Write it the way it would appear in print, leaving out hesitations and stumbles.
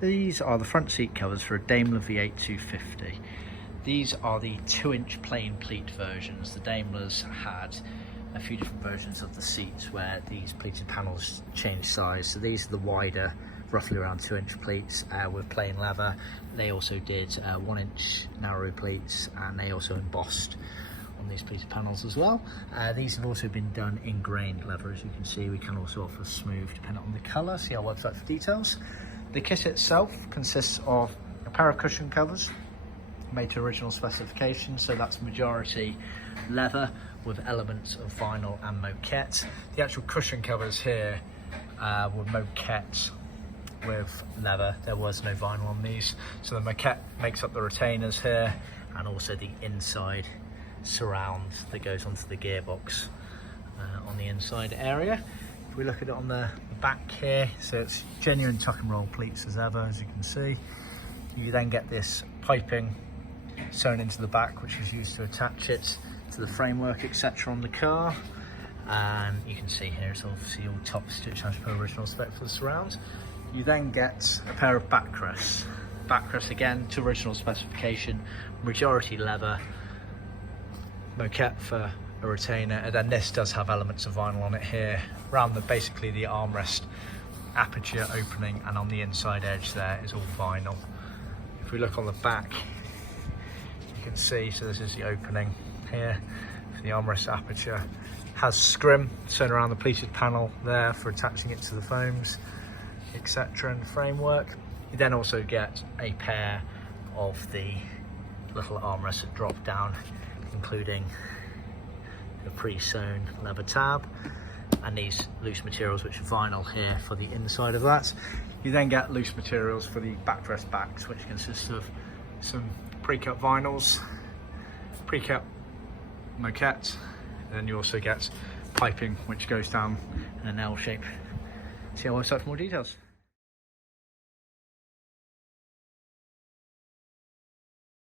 These are the front seat covers for a Daimler V8 250. These are the 2-inch plain pleat versions. The Daimlers had a few different versions of the seats where these pleated panels change size. So these are the wider, roughly around 2-inch pleats with plain leather. They also did 1-inch narrow pleats, and they also embossed on these pleated panels as well. These have also been done in grained leather. As you can see, we can also offer smooth depending on the colour. See our website for details. The kit itself consists of a pair of cushion covers made to original specifications, so that's majority leather with elements of vinyl and moquette. The actual cushion covers here were moquette with leather. There was no vinyl on these, so the moquette makes up the retainers here, and also the inside surround that goes onto the gearbox on the inside area. If we look at it on the back here, so it's genuine tuck and roll pleats as ever, as you can see. You then get this piping sewn into the back, which is used to attach it to the framework, etc. on the car. And you can see here it's obviously all top stitched as per original spec for the surround. You then get a pair of backrests. Backrests again to original specification, majority leather, moquette for a retainer, and then this does have elements of vinyl on it here around basically the armrest aperture opening, and on the inside edge there is all vinyl. If we look on the back, you can see, so this is the opening here for the armrest aperture. Has scrim sewn around the pleated panel there for attaching it to the foams, etc. and the framework. You then also get a pair of the little armrests that drop down, including the pre-sewn leather tab and these loose materials, which are vinyl here for the inside of that. You then get loose materials for the backrest backs, which consists of some pre-cut vinyls, pre-cut moquette, and then you also get piping which goes down in an L shape. See our website for more details.